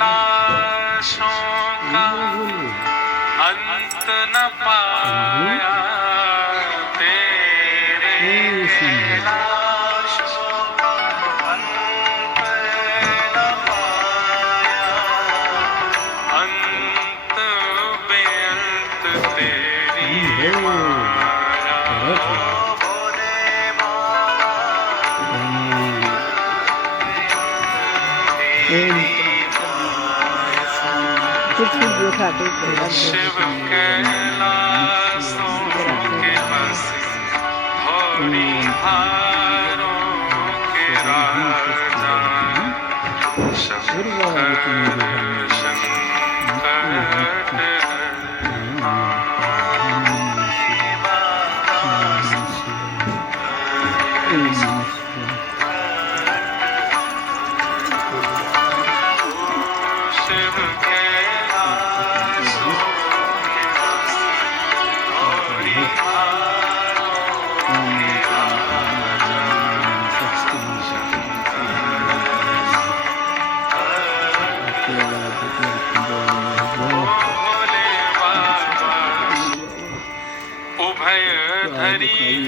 लाशों का अंत न पाया, तेरे लाशों का अंत न पाया, अंत बेअंत तेरी माया। शिव कैलासों के बसे थोड़ी हारों के राजा, शंकर शंकर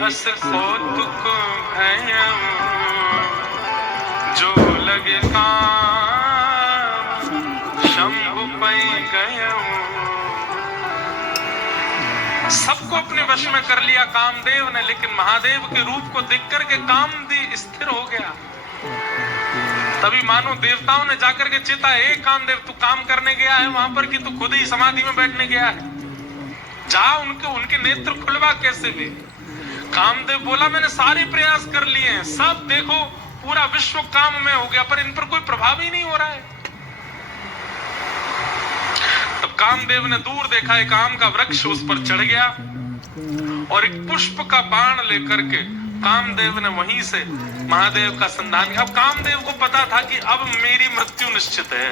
हस कौतुक भयं, जो लगे काम शंभु पै गयं। सबको अपने वश में कर लिया कामदेव ने, लेकिन महादेव के रूप को देख करके कामदेव स्थिर हो गया। तभी मानो देवताओं ने जाकर के चेता, ए कामदेव तू काम करने गया है वहां पर कि तू खुद ही समाधि में बैठने गया है, जा उनके नेत्र खुलवा कैसे भी। कामदेव बोला मैंने सारे प्रयास कर लिए हैं, सब देखो पूरा विश्व काम में हो गया, पर इन पर कोई प्रभाव ही नहीं हो रहा है। तब कामदेव ने दूर देखा, एक आम का वृक्ष उस पर चढ़ गया और एक पुष्प का बाण लेकर के कामदेव ने वहीं से महादेव का संधान किया। अब कामदेव को पता था कि अब मेरी मृत्यु निश्चित है,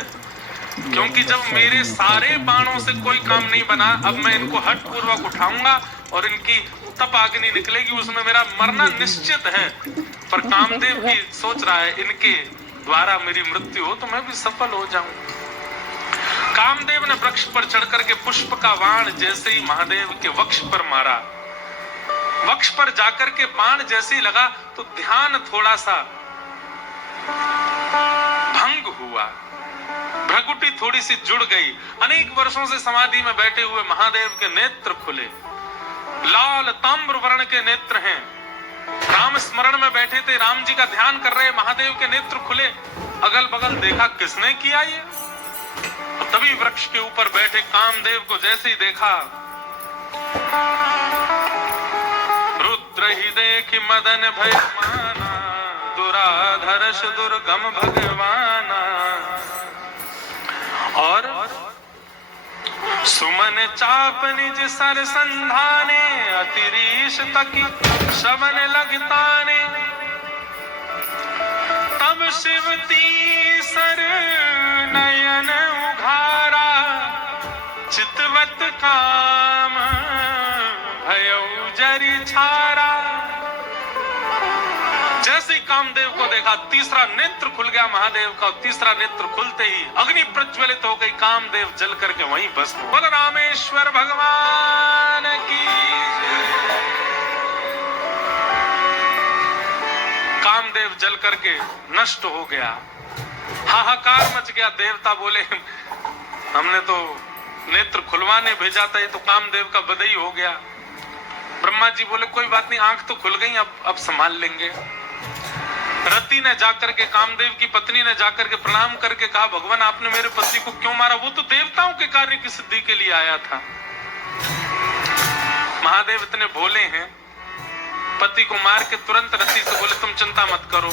क्योंकि जब मेरे सारे बाणों से कोई काम नहीं बना, अब मैं इनको हठ पूर्वक उठाऊंगा और इनकी तप अग्नि निकलेगी, उसमें मेरा मरना निश्चित है। पर कामदेव भी सोच रहा है इनके द्वारा मेरी मृत्यु हो तो मैं भी सफल हो जाऊं। कामदेव ने वृक्ष पर चढ़कर के पुष्प का बाण जैसे ही महादेव के वक्ष पर मारा, वक्ष पर जाकर के बाण जैसे ही लगा तो ध्यान थोड़ा सा भंग हुआ, भ्रकुटी थोड़ी सी जुड़ गई। अनेक वर्षों से समाधि में बैठे हुए महादेव के नेत्र खुले, लाल ताम्र वर्ण के नेत्र हैं। राम स्मरण में बैठे थे, राम जी का ध्यान कर रहे, महादेव के नेत्र खुले। अगल बगल देखा, किसने किया ये? तभी वृक्ष के ऊपर बैठे कामदेव को जैसे ही देखा, रुद्र ही देखी मदन भय माना, दुराधर्ष दुर्गम भगवाना। और सुमन चाप निज सर संधाने, अतिरीश तकी शवन लगताने। तब शिव तीसर नयन उघारा, चितवत काम भयउ जरि छारा। जैसे ही कामदेव को देखा, तीसरा नेत्र खुल गया महादेव का। तीसरा नेत्र खुलते ही अग्नि प्रज्वलित हो गई, कामदेव जल करके वहीं बस। बोल रामेश्वर भगवान की। कामदेव जल करके नष्ट हो गया, हाहाकार मच गया। देवता बोले हमने तो नेत्र खुलवाने भेजा था, ये तो कामदेव का बदई हो गया। ब्रह्मा जी बोले कोई बात नहीं, आंख तो खुल गई, अब संभाल लेंगे। रति ने जाकर के, कामदेव की पत्नी ने जाकर के प्रणाम करके कहा, भगवान आपने मेरे पति को क्यों मारा? वो तो देवताओं के कार्य की सिद्धि के लिए आया था। महादेव इतने भोले हैं, पति को मार के तुरंत रति से बोले तुम चिंता मत करो,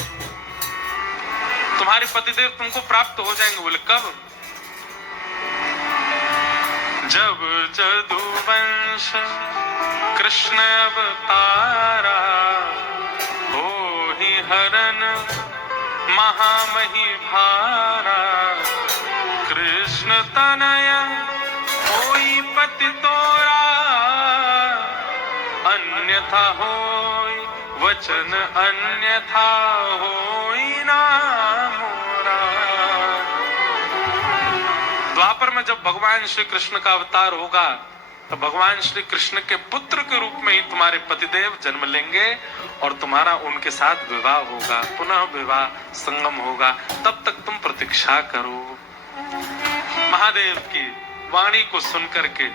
तुम्हारे पतिदेव तुमको प्राप्त हो जाएंगे। बोले कब? जब जदुवंश कृष्ण अवतारा, हो ही हरन महामही भारा। कृष्ण तनय होई पति तोरा, अन्यथा होई वचन अन्यथा होई ना मोरा। द्वापर में जब भगवान श्री कृष्ण का अवतार होगा तो भगवान श्री कृष्ण के पुत्र के रूप में ही तुम्हारे पतिदेव जन्म लेंगे और तुम्हारा उनके साथ विवाह होगा, पुनः विवाह संगम होगा, तब तक तुम प्रतीक्षा करो। महादेव की वाणी को सुनकर के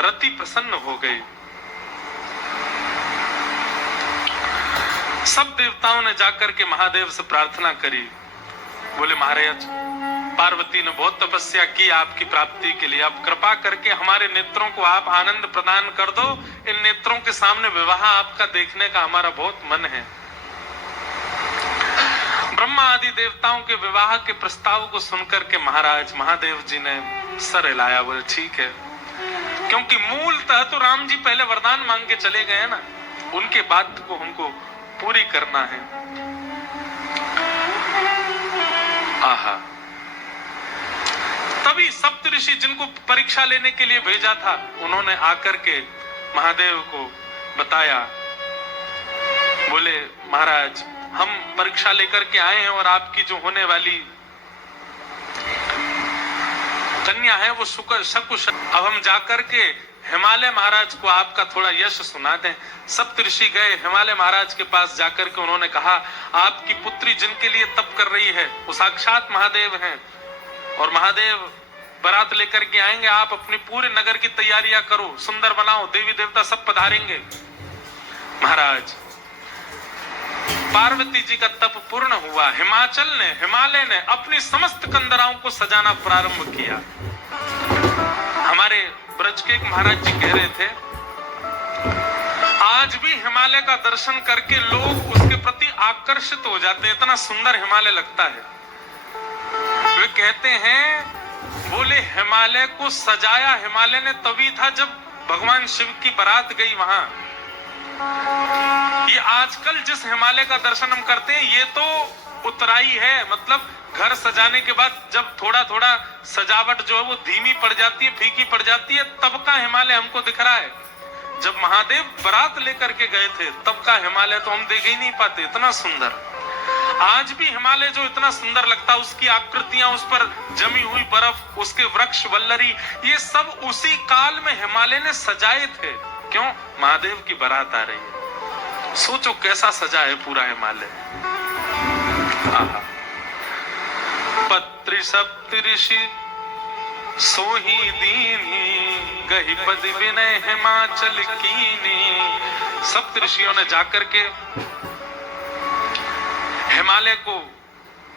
रति प्रसन्न हो गई। सब देवताओं ने जाकर के महादेव से प्रार्थना करी। बोले महाराज, पार्वती ने बहुत तपस्या की आपकी प्राप्ति के लिए, अब कृपा करके हमारे नेत्रों को आप आनंद प्रदान कर दो। इन नेत्रों के सामने विवाह आपका देखने का हमारा बहुत मन है। ब्रह्मा आदि देवताओं के विवाह के प्रस्ताव को सुनकर के महाराज महादेव जी ने सर हिलाया। बोले ठीक है, क्योंकि मूलतः तो राम जी पहले वरदान मांग के चले गए ना, उनके बात को हमको पूरी करना है। आहा, तभी सप्तऋषि जिनको परीक्षा लेने के लिए भेजा था, उन्होंने आकर के महादेव को बताया। बोले महाराज, हम परीक्षा लेकर के आए हैं और आपकी जो होने वाली कन्या है वो सकुशल। अब हम जाकर के हिमालय महाराज को आपका थोड़ा यश सुना दें। सप्तऋषि गए हिमालय महाराज के पास, जाकर के उन्होंने कहा आपकी पुत्री जिनके लिए तप कर रही है वो साक्षात महादेव हैं और महादेव बारात लेकर के आएंगे, आप अपनी पूरे नगर की तैयारियां करो, सुंदर बनाओ, देवी देवता सब पधारेंगे। महाराज, पार्वती जी का तप पूर्ण हुआ। हिमालय ने अपनी समस्त कंदराओं को सजाना प्रारंभ किया। हमारे ब्रज के एक महाराज जी कह रहे थे, आज भी हिमालय का दर्शन करके लोग उसके प्रति आकर्षित हो जाते हैं, इतना सुंदर हिमालय लगता है। वे कहते हैं, बोले हिमालय को सजाया हिमालय ने तभी था जब भगवान शिव की बारात गई वहां। ये आजकल जिस हिमालय का दर्शन हम करते हैं ये तो उतराई है, मतलब घर सजाने के बाद जब थोड़ा थोड़ा सजावट जो है वो धीमी पड़ जाती है, फीकी पड़ जाती है, तब का हिमालय हमको दिख रहा है। जब महादेव बारात लेकर के गए थे तब का हिमालय तो हम देख ही नहीं पाते, इतना सुंदर। आज भी हिमालय जो इतना सुंदर लगता है, उसकी आकृतियां, उस पर जमी हुई बर्फ, उसके वृक्ष वल्लरी, ये सब उसी काल में हिमालय ने सजाए थे। क्यों? महादेव की बारात आ रही है। सोचो कैसा सजा है पूरा हिमालय। पत्री सप्तऋषि सोही दीनी, गही पद विनय हिमाचल कीनी। सप्तऋषियों ने जाकर के हिमालय को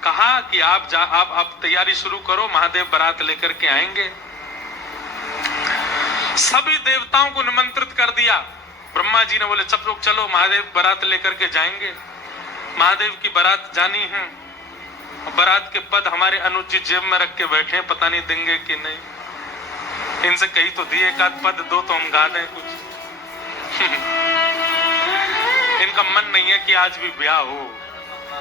कहा कि आप तैयारी शुरू करो, महादेव बारात लेकर के आएंगे। सभी देवताओं को निमंत्रित कर दिया। ब्रह्मा जी ने बोले चलो महादेव बारात लेकर के जाएंगे। महादेव की बारात जानी है, बारात के पद हमारे अनुज जी जेब में रख के बैठे हैं, पता नहीं देंगे कि नहीं। इनसे कही तो दिए एक आध पद दो तो हम गा दें कुछ। इनका मन नहीं है कि आज भी ब्याह हो,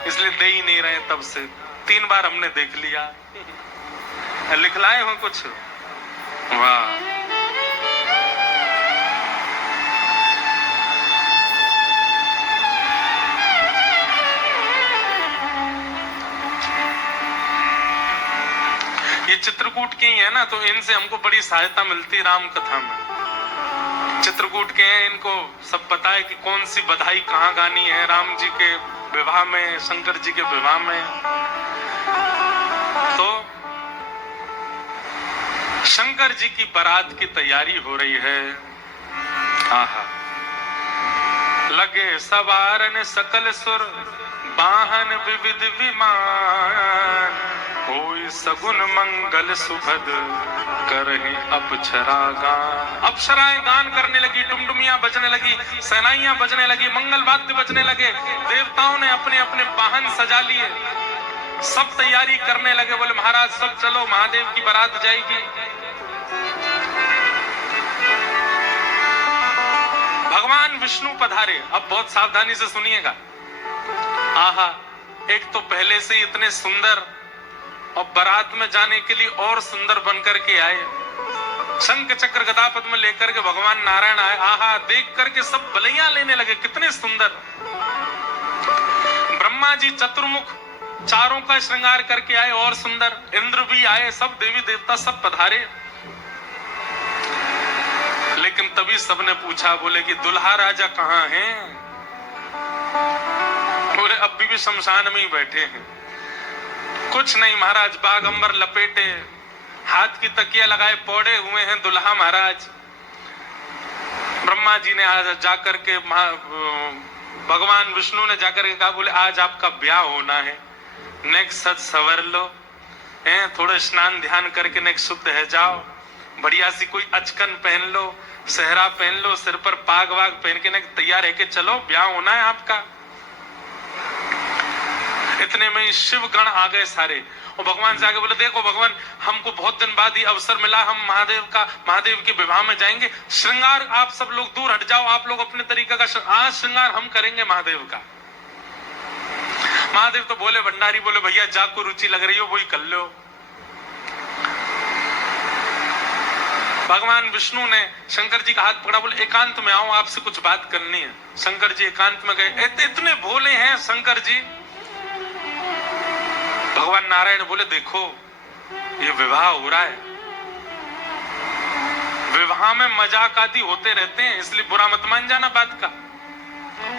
इसलिए दे ही नहीं रहे। तब से 3 बार हमने देख लिया। लिखलाए हो कुछ? वाह, ये चित्रकूट के ही है ना, तो इनसे हमको बड़ी सहायता मिलती राम कथा में। चित्रकूट के हैं, इनको सब पता है कि कौन सी बधाई कहाँ गानी है। राम जी के विवाह में, शंकर जी के विवाह में। तो शंकर जी की बारात की तैयारी हो रही है। आहा, लगे सवारन सकल सुर, वाहन विविध विमान, होई सगुन मंगल सुभद, करहि अप्सरा गान। अप्सराएं गान करने लगी, टुमटुमियां बजने लगी, सेनाइयां बजने लगी, मंगल वाद्य बजने लगे। देवताओं ने अपने अपने वाहन सजा लिए, सब तैयारी करने लगे। बोले महाराज सब चलो, महादेव की बारात जाएगी। भगवान विष्णु पधारे। अब बहुत सावधानी से सुनिएगा। आहा, एक तो पहले से इतने सुंदर और बारात में जाने के लिए और सुंदर बनकर के आए। शंख चक्र गदा पद्म लेकर के भगवान नारायण आए। आहा, देख करके सब बलैया लेने लगे, कितने सुंदर। ब्रह्मा जी चतुर्मुख चारों का श्रृंगार करके आए और सुंदर, इंद्र भी आए, सब देवी देवता सब पधारे। लेकिन तभी सबने पूछा, बोले कि दुल्हा राजा कहाँ हैं? बोले अब भी शमशान में ही बैठे हैं। कुछ नहीं महाराज, बागंबर लपेटे, हाथ की तकिया लगाए पौड़े हुए हैं दुल्हा महाराज। ब्रह्मा जी ने आज जाकर के भगवान विष्णु ने जाकर के कहा, बोले आज आपका ब्याह होना है, नेक सज सवर लो, थोड़ा स्नान ध्यान करके नेक शुद्ध है जाओ, बढ़िया सी कोई अचकन पहन लो, सेहरा पहन लो, सिर पर पाग वाग पहन के नेक तैयार है के चलो, ब्याह होना है आपका। इतने में ही शिव गण आ गए सारे, और भगवान से आगे बोले, देखो भगवान, हमको बहुत दिन बाद ही अवसर मिला, हम महादेव के विवाह में जाएंगे, श्रृंगार आप सब लोग दूर हट जाओ, आप लोग अपने तरीके का आज श्रृंगार हम करेंगे महादेव का। महादेव तो बोले, भंडारी बोले, भैया जाको रुचि लग रही हो वही कर लो। भगवान विष्णु ने शंकर जी का हाथ पकड़ा, बोले एकांत में आओ, आपसे कुछ बात करनी है। शंकर जी एकांत में गए। इतने भोले हैं शंकर जी। भगवान नारायण बोले, देखो ये विवाह हो रहा है, विवाह में मजाक आदि होते रहते हैं, इसलिए बुरा मत मान जाना बात का।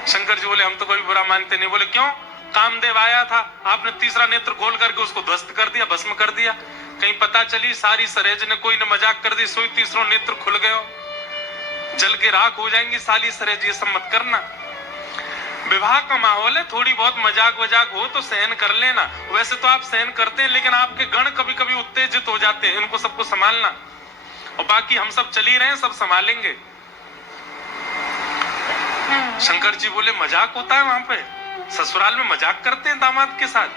शंकर जी बोले, हम तो कोई बुरा मानते नहीं। बोले क्यों? कामदेव आया था, आपने तीसरा नेत्र खोल करके उसको ध्वस्त कर दिया, भस्म कर दिया। कहीं पता चली सारी सरेज ने कोई ने मजाक कर दी, सोई तीसरा नेत्र खुल गयो, जल के राख हो जाएंगी साली सरेज, ये सब मत करना। विवाह का माहौल है, थोड़ी बहुत मजाक वजाक हो तो सहन कर लेना। वैसे तो आप सहन करते हैं, लेकिन आपके गण कभी कभी उत्तेजित हो जाते हैं, इनको सबको संभालना। और बाकी हम सब चल ही रहे हैं, सब संभालेंगे। शंकर जी बोले, मजाक होता है वहां पे? ससुराल में मजाक करते हैं दामाद के साथ?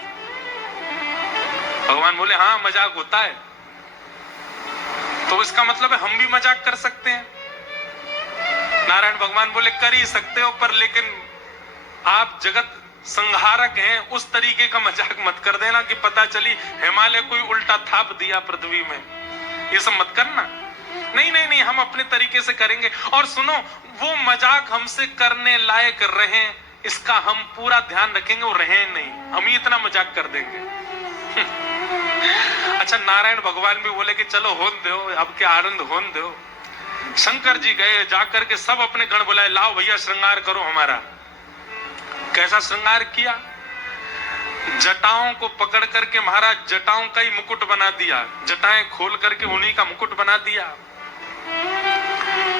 भगवान बोले, हाँ मजाक होता है। तो इसका मतलब है हम भी मजाक कर सकते हैं। नारायण भगवान बोले, कर ही सकते हो, पर लेकिन आप जगत संहारक हैं, उस तरीके का मजाक मत कर देना कि पता चली हिमालय कोई उल्टा थाप दिया पृथ्वी में, ये सब मत करना। नहीं नहीं नहीं, हम अपने तरीके से करेंगे। और सुनो, वो मजाक हमसे करने लायक रहे, इसका हम पूरा ध्यान रखेंगे, वो रहे नहीं, हम ही इतना मजाक कर देंगे। अच्छा, नारायण भगवान भी बोले कि चलो होन दो, अब क्या आनंद होन दो। शंकर जी गए, जाकर के सब अपने गण बुलाए, लाओ भैया श्रृंगार करो हमारा। कैसा श्रृंगार किया? जटाओं को पकड़ करके महाराज जटाओं का ही मुकुट बना दिया, जटाएं खोल करके उन्हीं का मुकुट बना दिया।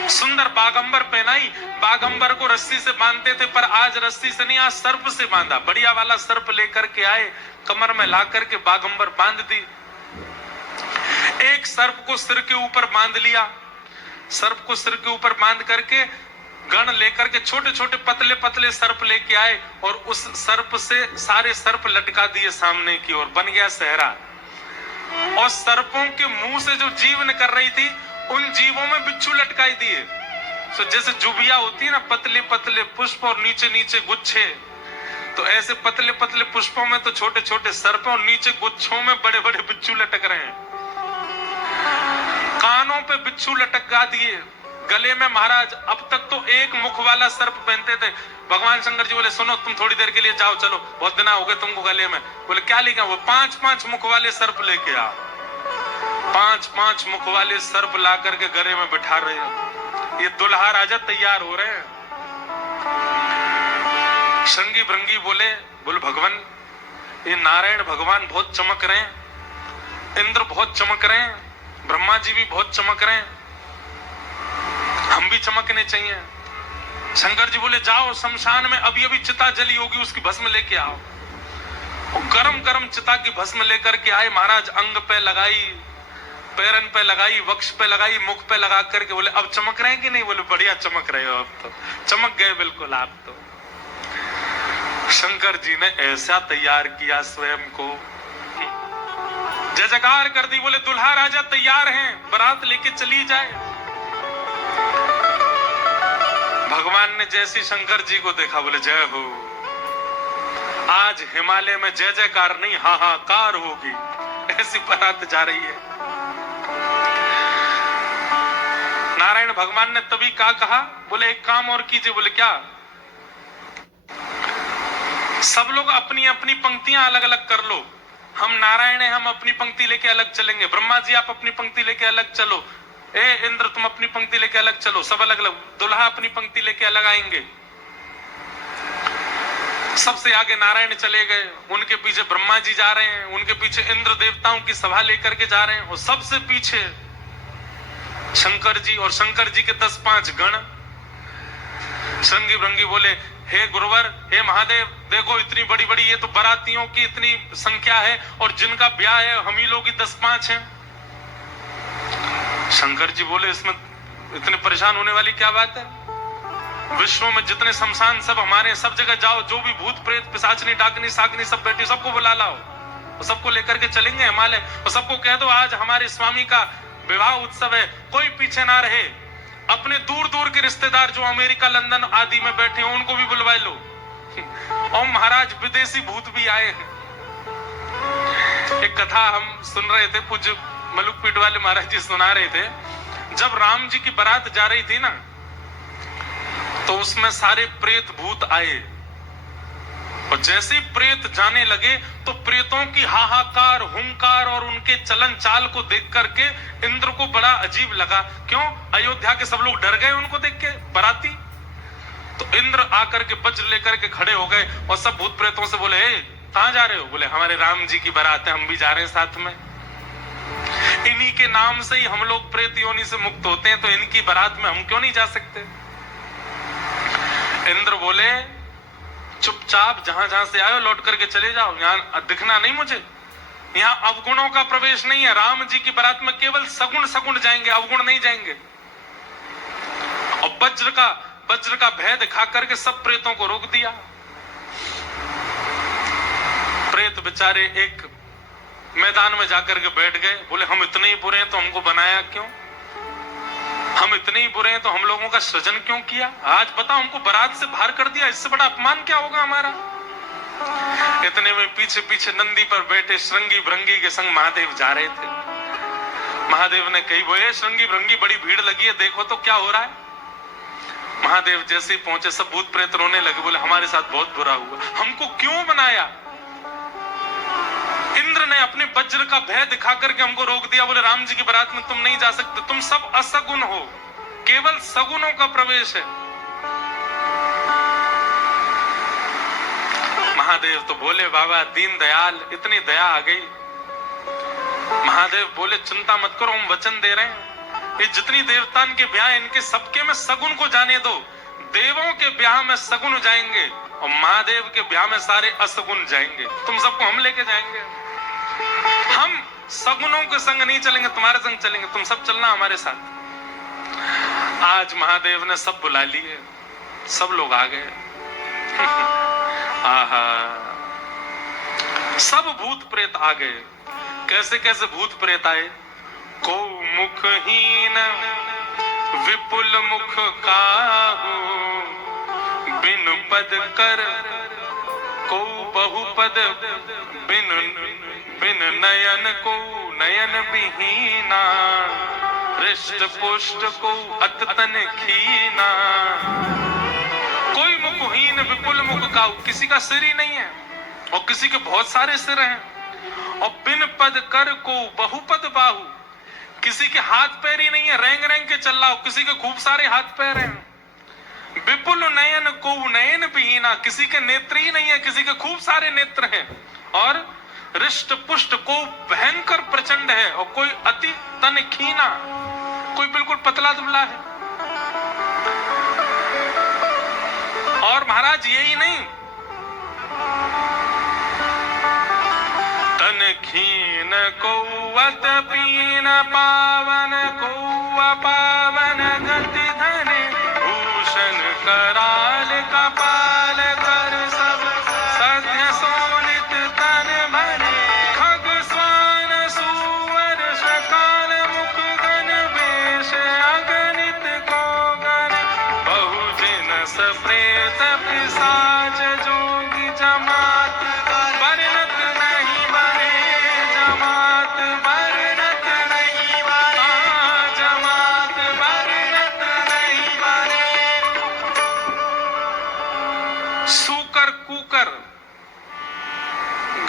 सुंदर बागंबर पहनाई। बागंबर को रस्सी से बांधते थे, पर आज रस्सी से नहीं, आज सर्प से बांधा। बढ़िया वाला सर्प लेकर के आए, कमर में ला करके बागंबर बांध दी। एक सर्प को सिर के ऊपर बांध लिया, सर्प को सिर के ऊपर बांध करके गण लेकर के छोटे छोटे पतले पतले सर्प लेके आए, और उस सर्प से सारे सर्प लटका दिए सामने की ओर, बन गया सहरा। और सर्पों के मुंह से जो जीव निकल रही थी, उन जीवों में बिच्छू लटकाई दिए। तो जैसे जुबिया होती है ना, पतले पतले पुष्प और नीचे नीचे गुच्छे, तो ऐसे पतले पतले पुष्पों में तो छोटे छोटे सर्प, और नीचे गुच्छों में बड़े बड़े बिच्छू लटक रहे हैं। कानों पे बिच्छू लटका दिए, गले में महाराज अब तक तो एक मुख वाला सर्प पहनते थे। भगवान शंकर जी बोले, सुनो तुम थोड़ी देर के लिए जाओ, चलो बहुत दिन हो गए तुमको गले में। बोले क्या लेके? वो 5-5 मुख वाले सर्प लेके आओ। 5-5 मुख वाले सर्प ला करके गले में बिठा रहे हैं। ये दुल्हा राजा तैयार हो रहे हैं। श्रृंगी भृंगी बोले भगवान, ये नारायण भगवान बहुत चमक रहे हैं, इंद्र बहुत चमक रहे हैं, ब्रह्मा जी भी बहुत चमक रहे हैं, हम भी चमकने चाहिए। शंकर जी बोले, जाओ शमशान में अभी अभी चिता जली होगी, उसकी भस्म लेके आओ। और गरम गरम चिता की भस्म लेकर के आए महाराज। अंग पे लगाई, पैरन पे लगाई, वक्ष पे लगाई, मुख पे लगा करके बोले, अब चमक रहे हैं कि नहीं? बोले बढ़िया चमक रहे हो, अब तो चमक गए बिल्कुल आप तो। शंकर जी ने ऐसा तैयार किया स्वयं को, जय जयकार कर दी। बोले दुल्हा राजा तैयार हैं, बारात लेके चली जाए। भगवान ने जैसी शंकर जी को देखा, बोले जय हो। आज हिमालय में जय जयकार नहीं, हाहाकार होगी, ऐसी बारात जा रही है। नारायण भगवान ने तभी क्या कहा? बोले एक काम और कीजिए। बोले क्या? सब लोग अपनी अपनी पंक्तियां अलग अलग कर लो। हम नारायण हैं, हम अपनी पंक्ति लेके अलग चलेंगे। ब्रह्मा जी आप अपनी पंक्ति लेके अलग चलो। ए इंद्र तुम अपनी पंक्ति लेके अलग चलो। सब अलग अलग। दुल्हा अपनी पंक्ति लेके अलग आएंगे। सबसे आगे नारायण चले गए, उनके पीछे ब्रह्मा जी जा रहे हैं, उनके पीछे इंद्र देवताओं की सभा लेकर के जा रहे हैं, और सबसे पीछे शंकर जी, और शंकर जी के 10-5 गण श्रृंगी भृंगी बोले, हे गुरुवर, हे महादेव, देखो इतनी बड़ी बड़ी ये तो बारातियों की इतनी संख्या है, और जिनका ब्याह है हम ही लोग ही 10-5 हैं। शंकर जी बोले, इसमें इतने परेशान होने वाली क्या बात है? विश्व में जितने शमशान सब हमारे, सब जगह जाओ, जो भी भूत प्रेत पिशाचनी डाकनी साकनी सब बैठी, सबको बुला लाओ, और सबको लेकर के चलेंगे हिमालय, और सबको कह दो आज हमारे स्वामी का विवाह उत्सव है, कोई पीछे ना रहे। अपने दूर दूर के रिश्तेदार जो अमेरिका लंदन आदि में बैठे हैं उनको भी बुलवा लो। और महाराज विदेशी भूत भी आए हैं। एक कथा हम सुन रहे थे, पूज्य मलुकपीठ वाले महाराज जी सुना रहे थे। जब राम जी की बारात जा रही थी ना, तो उसमें सारे प्रेत भूत आए, और जैसे प्रेत जाने लगे तो प्रेतों की हाहाकार, हुंकार और उनके चलन चाल को देख करके इंद्र को बड़ा अजीब लगा। क्यों? अयोध्या के सब लोग डर गए उनको देख के, बाराती। तो इंद्र आकर के वज्र लेकर के खड़े हो गए, और सब भूत प्रेतों से बोले, कहां जा रहे हो? बोले हमारे राम जी की बारात है, हम भी जा रहे हैं साथ में। इन्हीं के नाम से ही हम लोग प्रेत योनि से मुक्त होते हैं, तो इनकी बारात में हम क्यों नहीं जा सकते? इंद्र बोले, चुपचाप जहां जहां से आए लौट करके चले जाओ, यहां दिखना नहीं मुझे। यहां अवगुणों का प्रवेश नहीं है। राम जी की बारात में केवल सगुण सगुण जाएंगे, अवगुण नहीं जाएंगे। और वज्र का भय दिखा करके सब प्रेतों को रोक दिया। प्रेत बेचारे एक मैदान में जाकर के बैठ गए। बोले हम इतने ही बुरे हैं तो हमको बनाया क्यों? हम इतने ही बुरे हैं तो हम लोगों का सृजन क्यों किया? आज बताओ, हमको बारात से बाहर कर दिया, इससे बड़ा अपमान क्या होगा हमारा? इतने में पीछे पीछे नंदी पर बैठे श्रृंगी भृंगी के संग महादेव जा रहे थे। महादेव ने कही, बोले श्रृंगी भृंगी बड़ी भीड़ लगी है, देखो तो क्या हो रहा है। महादेव जैसे ही पहुंचे सब भूत प्रेत रोने लगे। बोले हमारे साथ बहुत बुरा हुआ, हमको क्यों बनाया? इंद्र ने अपने वज्र का भय दिखा करके हमको रोक दिया। बोले राम जी की बारात में तुम नहीं जा सकते, तुम सब असगुन हो, केवल सगुनों का प्रवेश है। महादेव तो बोले, बाबा दीन दयाल, इतनी दया आ गई। महादेव बोले, चिंता मत करो, हम वचन दे रहे हैं, ये जितनी देवतान के ब्याह इनके सबके में सगुन को जाने दो। देवों के ब्याह में सगुन जाएंगे और महादेव के ब्याह में सारे असगुन जाएंगे। तुम सबको हम लेके जाएंगे। हम सगुनों के संग नहीं चलेंगे, तुम्हारे संग चलेंगे, तुम सब चलना हमारे साथ। आज महादेव ने सब बुला लिए, सब लोग आ गए। आहा, सब भूत प्रेत आ गए। कैसे कैसे भूत प्रेत आए? को मुखहीन विपुल मुख काहू, बिन पद कर को बहुपद, बिन नयन को नयन विहीना, हृष्ट पुष्ट को अततन खीना। कोई मुखहीन विपुल मुख काहू, किसी का सिर ही नहीं है और किसी के बहुत सारे सिर हैं। और बिन पद कर को बहुपद बाहु, किसी के हाथ पैर ही नहीं है, रेंग रेंग के चल रहा हो, किसी के खूब सारे हाथ पैर हैं। विपुल नयन को नयन विहीना, किसी के नेत्र ही नहीं है, किसी के खूब सारे नेत्र हैं। और हृष्ट पुष्ट को भयंकर प्रचंड है, और कोई अति तन खीना, कोई बिल्कुल पतला दुबला है। और महाराज यही नहीं, तन खीन को अत पीन, पावन को अपावन गति धने, भूषण कराल कपाल कर सब सध्य सोनित तन भरे, खग स्वान सुवर शकाल मुख गण वेश, अगणित को गण बहुजिन सप्रेत पिशाच जोगी जमात, परिणत नहीं बने जमात, परिणत नहीं बने जमात,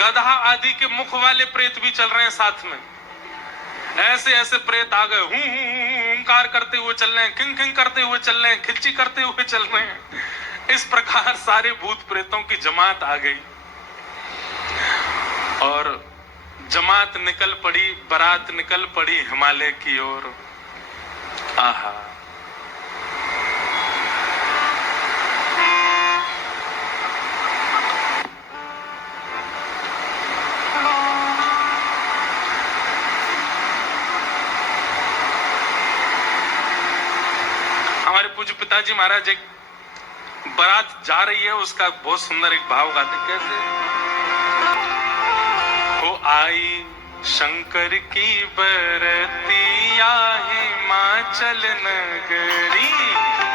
गधा आदि के मुख वाले प्रेत भी चल रहे हैं साथ में। ऐसे ऐसे प्रेत आ गए, हुंकार करते हुए चल रहे हैं, खिंग खिंग करते हुए चल रहे हैं, खिच्ची करते हुए चल रहे हैं। इस प्रकार सारे भूत प्रेतों की जमात आ गई और जमात निकल पड़ी, बारात निकल पड़ी हिमालय की ओर। आहा, हमारे पूज्य पिताजी महाराज एक बारात जा रही है, उसका बहुत सुंदर एक भाव गाते, कैसे हो आई शंकर की बरतिया हिमाचल नगरी,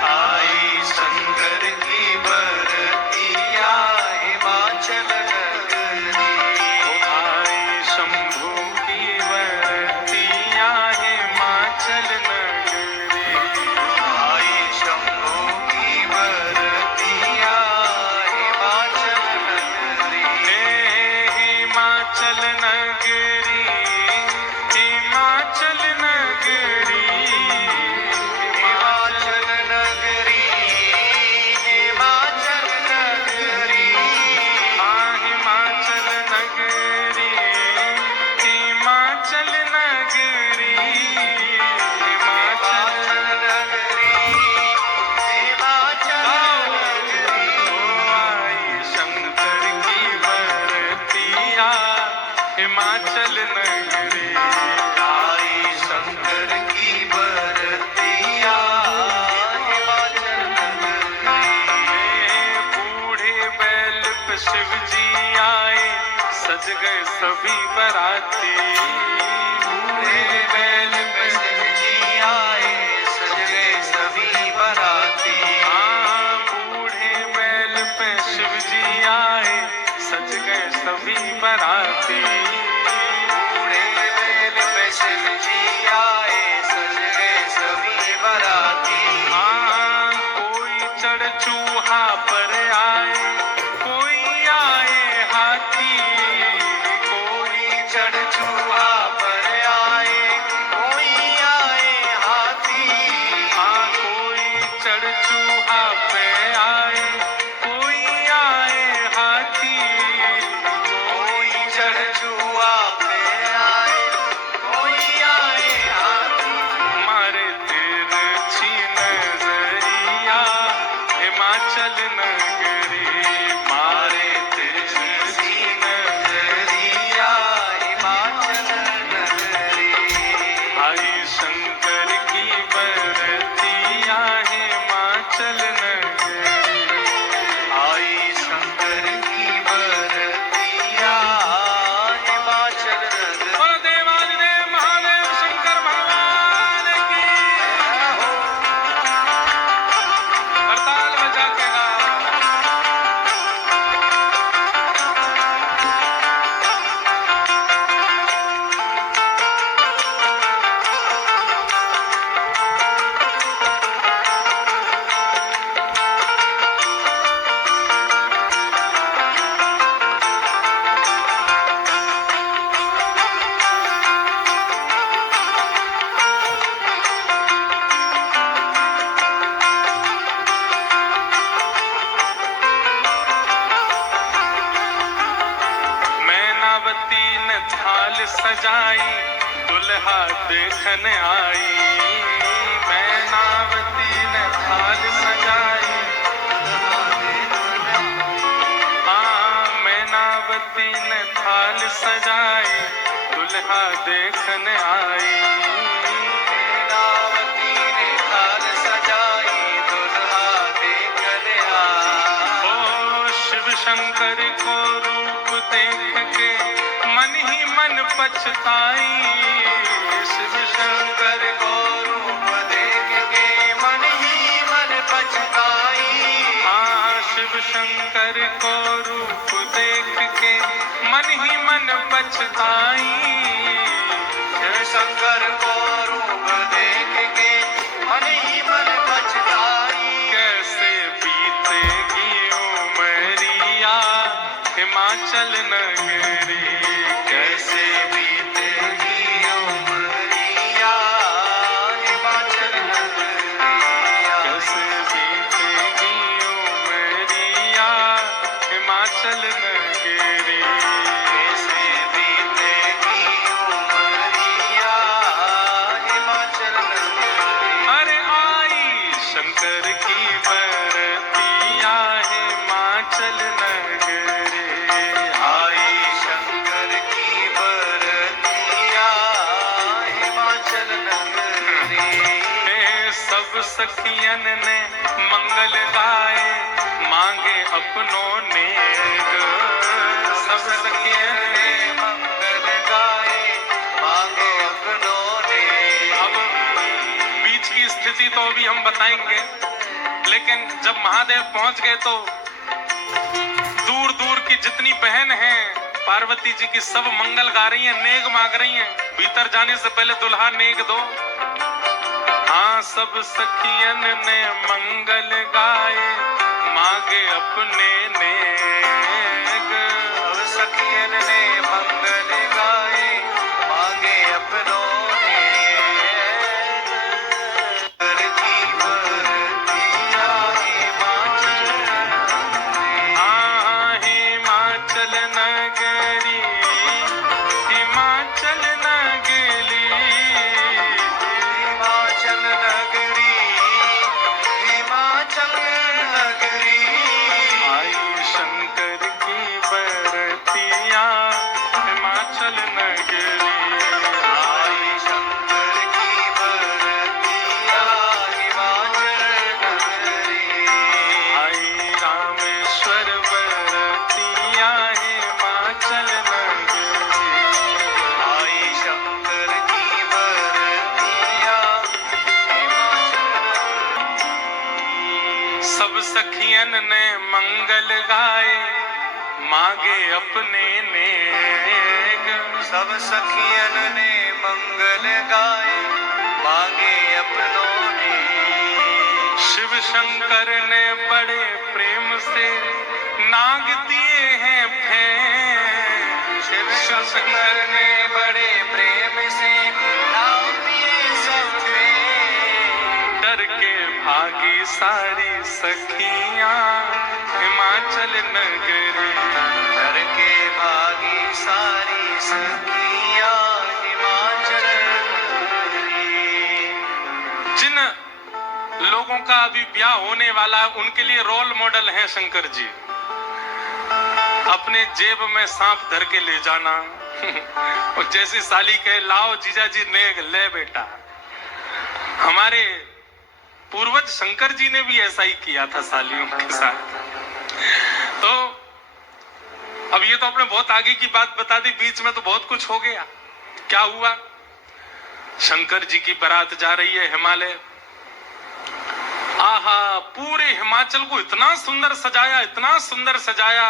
आई शंकर की बरतिया हिमाचल नगरी, आई शंभू की बरतिया हिमाचल नगरी, आई शंभू की बरतिया हिमाचल नगरी, हिमाचल नगरी, हिमाचल नगरी, हिमाचल नगरी, हिमाचल नगरी, हिमाचल नगरी, हिमाचल नगरी, हिमाचल नगरी, हिमाचल नगरी, आई शंकर की बरतिया हिमाचल नगरी, आई शंकर की बरतिया हिमाचल नगरी, बूढ़े बैल पे शिव जी आए, सज गए सभी बराती, बूढ़े बैल पे शिव जी आए, सज गए सभी बराती, बूढ़े बैल पे शिव जी आए, सज गए सभी बराती, बूढ़े बैल पे शिव जी आए, सज गए सभी बराती, कोई चढ़ चूहा पर आए, कोई आए हाथी, कोई चढ़ चूहा पर आए, कोई आए हाथी, कोई चढ़ चूहा पे आए, कोई आए हाथी, कोई चढ़ चूहा पे आए, कोई आए हाथी, मारे तिरछी नजरिया हिमाचल नगरी, मारे तिरछी नगरिया हिमाचल नगरी, आई शंकर की बरतिया हिमाचल नगरी, आई शंकर की बरतिया हिमाचल नगरी, बोलो देवाधिदेव महादेव शंकर भगवान की, करताल बजा के गाओ। मैनावती ने थाल सजाई, दुल्हा देखने आई, मैनावती ने थाल सजाई, मैनावती ने थाल सजाई, दुल्हा देखने आई, नावती ने थाल सजाई, दुल्हा देखने आए, ओ शिव शंकर को रूप देख के मन ही मन पछताई, शिव शंकर को रूप देख के मन ही मन पछताई, शिव शंकर को रूप देख के मन ही मन पछताई, शिव शंकर को रूप देख के मन ही मन पछताई, कैसे बीतेगी उमरिया हिमाचल नगरी, सखियन ने मंगल गाए, मांगे अपनों नेक। सब सखियन ने मंगल गाए, मांगे अपनों नेक। अब बीच की स्थिति तो अभी हम बताएंगे, लेकिन जब महादेव पहुंच गए तो दूर दूर की जितनी बहन हैं पार्वती जी की, सब मंगल गा रही हैं, नेग मांग रही हैं। भीतर जाने से पहले दुल्हा नेग दो। हाँ, सब सखियन ने मंगल गाए, मांगे अपने नेग। सब सखियन ने मंगल गाए, मांगे अपनों नेक। की बरतिया हिमाचल हिमाचल नगरी, हिमाचल नगरी, हिमाचल नगरी, हिमाचल नगरी। आई शंकर की बरतिया हिमाचल नगरी। आई शंकर की बरतिया हिमाचल नगरी। आई रामेश्वर बरतिया हिमाचल नगरी। आई शंकर की बरतिया हिमाचल नगरी। सब सखियन ने मंगल गाए, मांगे अपने नेग। सब सखियन ने मंगल गाए, मांगे अपनों नेक। शिव शंकर ने बड़े प्रेम से नाग दिए हैं फेंक। शिव शंकर ने बड़े प्रेम से नाम दिए सब में। डर के भागी सारी सखियां हिमाचल नगरी। डर के भागी सारी सखियां हिमाचल नगरी। जिन लोगों का अभी ब्याह होने वाला है उनके लिए रोल मॉडल हैं शंकर जी। अपने जेब में सांप धर के ले जाना और जैसी साली कहे लाओ जीजा जी नेग ले बेटा। हमारे पूर्वज शंकर जी ने भी ऐसा ही किया था सालियों के साथ। तो अब ये तो आपने बहुत आगे की बात बता दी, बीच में तो बहुत कुछ हो गया। क्या हुआ? शंकर जी की बारात जा रही है हिमालय। आहा, पूरे हिमाचल को इतना सुंदर सजाया, इतना सुंदर सजाया।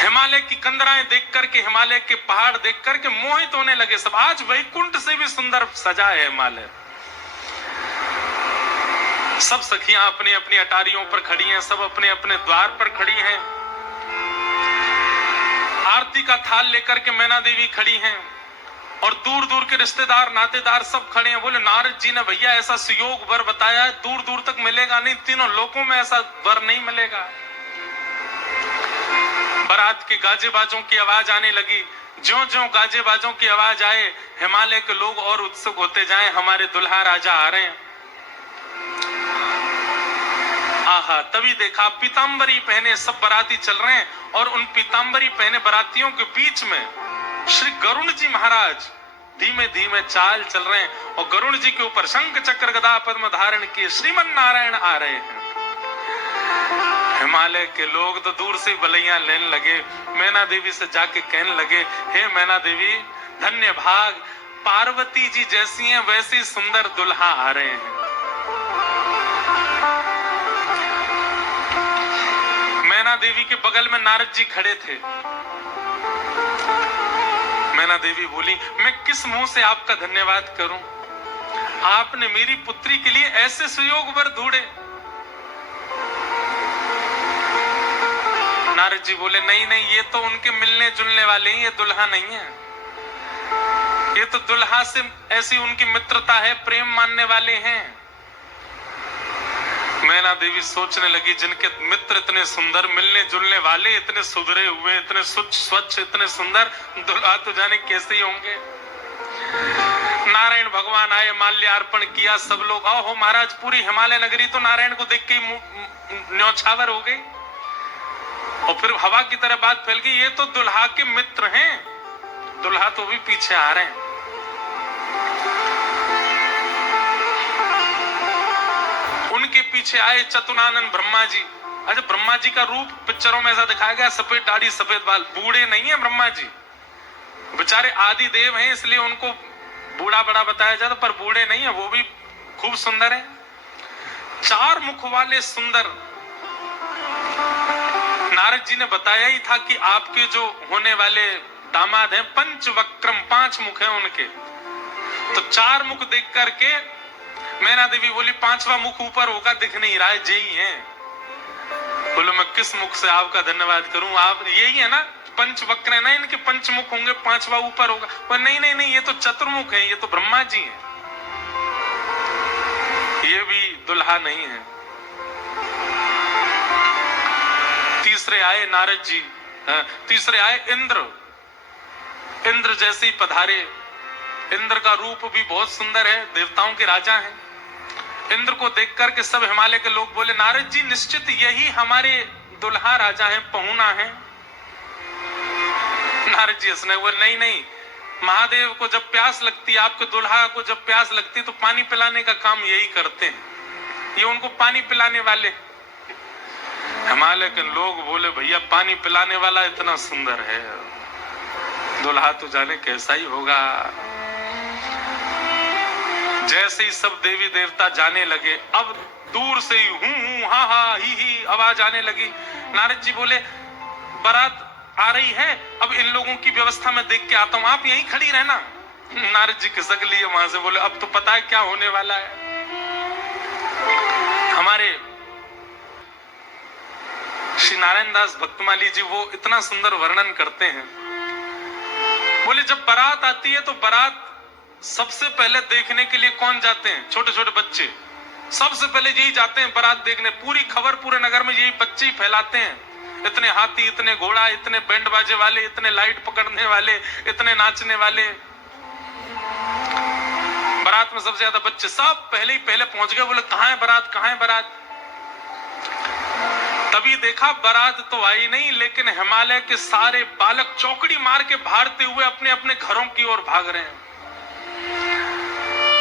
हिमालय की कंदराएं देख करके, हिमालय के पहाड़ देख करके मोहित होने लगे सब। आज वैकुंठ से भी सुंदर सजा है हिमालय। सब सखियां अपनी अपनी अटारियों पर खड़ी हैं, सब अपने अपने द्वार पर खड़ी हैं। आरती का थाल लेकर के मैना देवी खड़ी हैं और दूर दूर के रिश्तेदार नातेदार सब खड़े हैं। बोले नारद जी ने भैया ऐसा सुयोग वर बताया है, दूर दूर तक मिलेगा नहीं, तीनों लोकों में ऐसा वर नहीं मिलेगा। बारात के गाजे बाजों की आवाज आने लगी। ज्यों ज्यों गाजे बाजों की आवाज आए, हिमालय के लोग और उत्सुक होते जाएं, हमारे दुल्हा राजा आ रहे हैं। आहा, तभी देखा पीतांबरी पहने सब बाराती चल रहे हैं और उन पीतांबरी पहने बारातियों के बीच में श्री गरुण जी महाराज धीमे धीमे चाल चल रहे हैं और गरुण जी के ऊपर शंख चक्र गदा पद्म धारण किए श्रीमन नारायण आ रहे हैं। हिमालय के लोग तो दूर से बलैया लेने लगे। मैना देवी से जाके कहने लगे, हे मैना देवी धन्य भाग, पार्वती जी जैसी हैं वैसी सुंदर दुल्हा आ रहे हैं। मैना देवी के बगल में नारद जी खड़े थे। मैना देवी बोली, मैं किस मुंह से आपका धन्यवाद करूं? आपने मेरी पुत्री के लिए ऐसे सुयोग वर ढूंढे। नारद जी बोले, नहीं नहीं, ये तो उनके मिलने जुलने वाले हैं, ये दुल्हा नहीं है। ये तो दुल्हा से ऐसी उनकी मित्रता है, प्रेम मानने वाले हैं। मैना देवी सोचने लगी, जिनके मित्र इतने सुंदर, मिलने जुलने वाले इतने सुधरे हुए, इतने स्वच्छ, इतने सुंदर, दुल्हा तो जाने कैसे ही होंगे। नारायण भगवान आए, माल्यार्पण किया, सब लोग आओ महाराज। पूरी हिमालय नगरी तो नारायण को देख के न्यौछावर हो गई और फिर हवा की तरह बात फैल गई, ये तो दुल्हा के मित्र हैं। दुल्हा तो भी पीछे आ रहे हैं। पीछे आए चतुरानंद ब्रह्मा जी। अच्छा, ब्रह्मा जी का रूप पिक्चरों में ऐसा दिखाया गया, सफेद दाढ़ी सफेद बाल, बूढ़े नहीं है ब्रह्मा जी, बेचारे आदि देव हैं इसलिए उनको बूढ़ा बड़ा बताया जाता, पर बूढ़े नहीं है, वो भी खूब सुंदर है। 4 मुख वाले सुंदर। नारद जी ने बताया ही था कि आपके जो होने वाले दामाद हैं पंचवक्रम, 5 मुख हैं उनके। तो 4 मुख देख करके मैना देवी बोली 5वां मुख ऊपर होगा, दिख नहीं रहा है, यही है। बोलो मैं किस मुख से आपका धन्यवाद करूं, आप यही है ना, पंचवक्र है ना, इनके पंचमुख होंगे, 5वां ऊपर होगा। वो नहीं नहीं नहीं, ये तो चतुर्मुख है, ये तो ब्रह्मा जी हैं, ये भी दुल्हा नहीं है। तीसरे आए नारद जी, तीसरे आए इंद्र। इंद्र जैसे ही पधारे, इंद्र का रूप भी बहुत सुंदर है, देवताओं के राजा हैं। इंद्र को देख करके सब हिमालय के लोग बोले नारद जी निश्चित यही हमारे दुल्हा राजा हैं, पहुना हैं। नारद जी हंसने बोले नहीं नहीं, महादेव को जब प्यास लगती है, आपके दुल्हा को जब प्यास लगती है तो पानी पिलाने का काम यही करते हैं, ये उनको पानी पिलाने वाले। हिमालय के लोग बोले भैया पानी पिलाने वाला इतना सुंदर है, दुल्हा तो जाने कैसा ही होगा। जैसे ही सब देवी देवता जाने लगे, अब दूर से ही हूं हा हा ही आवाज आने लगी। नारद जी बोले बारात आ रही है, अब इन लोगों की व्यवस्था में देख के आता हूं, आप यहीं खड़ी रहना। नारद जी खिसक लिए वहां से, बोले अब तो पता है क्या होने वाला है। हमारे श्री नारायण दास भक्तमाली जी वो इतना सुंदर वर्णन करते हैं, बोले जब बारात आती है तो बारात सबसे पहले देखने के लिए कौन जाते हैं? छोटे छोटे बच्चे सबसे पहले यही जाते हैं बारात देखने। पूरी खबर पूरे नगर में यही बच्चे ही फैलाते हैं, इतने हाथी, इतने घोड़ा, इतने बैंड बाजे वाले, इतने लाइट पकड़ने वाले, इतने नाचने वाले। बारात में सबसे ज्यादा बच्चे, सब पहले ही पहले पहुंच गए, बोले कहां है बारात, कहां है बारात। तभी देखा बारात तो आई नहीं, लेकिन हिमालय के सारे बालक चौकड़ी मार के भागते हुए अपने अपने घरों की ओर भाग रहे हैं।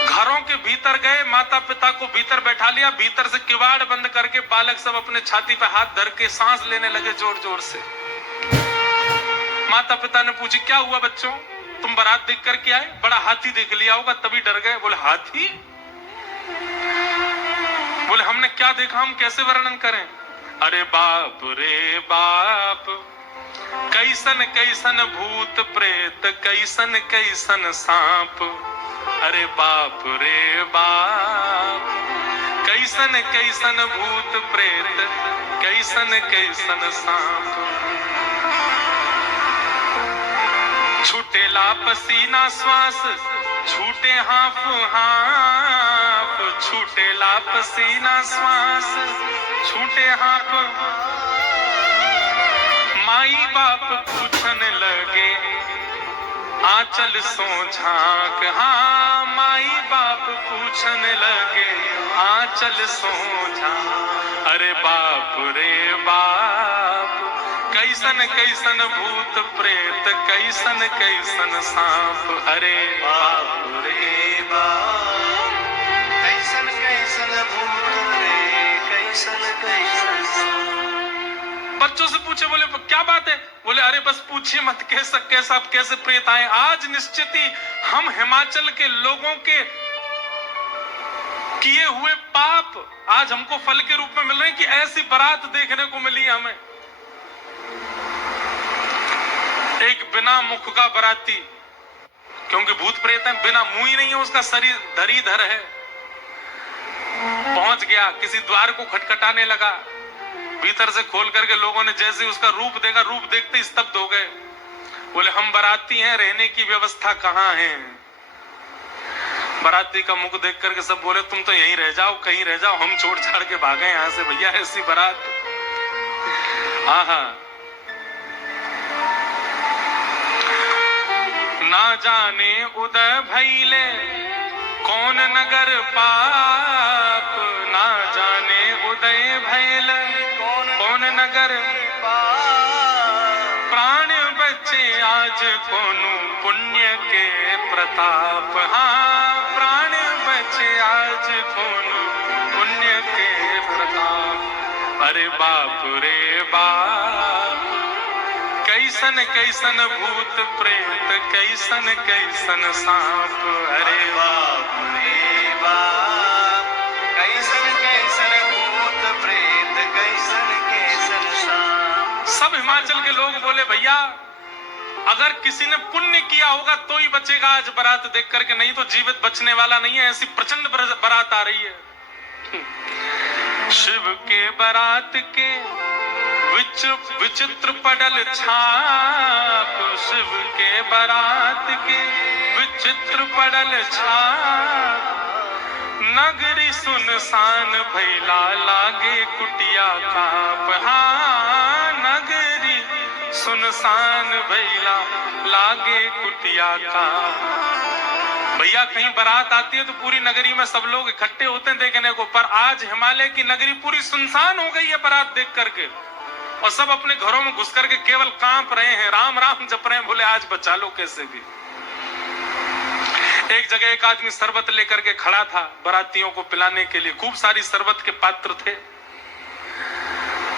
घरों के भीतर गए, माता पिता को भीतर बैठा लिया, भीतर से किवाड़ बंद करके बालक सब अपने छाती पे हाथ धर के सांस लेने लगे जोर जोर से। माता पिता ने पूछी क्या हुआ बच्चों, तुम बारात देख करके आए? बड़ा हाथी देख लिया होगा तभी डर गए। बोले हाथी? बोले हमने क्या देखा, हम कैसे वर्णन करें। अरे बाप रे बाप, कैसन कैसन भूत प्रेत, कैसन कैसन सांप। अरे बाप रे बाप, कैसन कैसन भूत प्रेत, कैसन कैसन सांप। छूटेला पसीना श्वास, छूटे हाफ हाफ, छूटेला पसीना श्वास, छूटे हाफ। माई बाप पूछन लगे आंचल सो झांक, हाँ माई बाप पूछन लगे आंचल सो झांक। अरे बाप रे बाप, कैसन कैसन भूत प्रेत, कैसन कैसन सांप। अरे बाप रे बाप, कैसन कैसन भूत रे, कैसन कैसन सांप। बच्चों से पूछे, बोले क्या बात है? बोले अरे बस पूछिए मत, कैसे प्रेत आए। आज निश्चित ही हम हिमाचल के लोगों के किए हुए पाप आज हमको फल के रूप में मिल रहे हैं कि ऐसी बारात देखने को मिली हमें। एक बिना मुख का बाराती, क्योंकि भूत प्रेत है, बिना मुंह ही नहीं है, उसका शरीर धरीधर है, पहुंच गया, किसी द्वार को खटखटाने लगा, भीतर से खोल करके लोगों ने जैसे उसका रूप देखा, रूप देखते ही स्तब्ध हो गए। बोले हम बाराती हैं, रहने की व्यवस्था कहां है? बाराती का मुख देख करके सब बोले तुम तो यहीं रह जाओ, कहीं रह जाओ, हम छोड़ छाड़ के भागे यहां से भैया, ऐसी बारात। आहा, ना जाने उदय भैले कौन नगर पाप, ना जाने उदय भैले कौन नगर प्राण बचे आज कोनु पुण्य के प्रताप। हाँ प्राण बचे आज कोनु पुण्य के प्रताप। अरे बाप रे बाप, कैसन कैसन भूत प्रेत, कैसन कैसन सांप। अरे बाप रे बाप, कैसन कैसन भूत प्रेत, कैसन कैसन सांप। सब हिमाचल के लोग बोले भैया अगर किसी ने पुण्य किया होगा तो ही बचेगा आज बारात देख करके, नहीं तो जीवित बचने वाला नहीं है। ऐसी प्रचंड बारात आ रही है। शिव के बारात के विचित्र पडल छाप, शिव के बारात के विचित्र पडल छाप। नगरी सुनसान भैला लागे कुटिया काप। हाँ नगरी सुनसान भैला लागे कुटिया काप। भैया कहीं बारात आती है तो पूरी नगरी में सब लोग इकट्ठे होते हैं देखने को, पर आज हिमालय की नगरी पूरी सुनसान हो गई है बारात देख करके, और सब अपने घरों में घुस करके केवल कांप रहे हैं, राम राम जप रहे हैं, बोले आज बचा लो कैसे भी। एक जगह एक आदमी शरबत लेकर के खड़ा था बारातियों को पिलाने के लिए, खूब सारी शरबत के पात्र थे।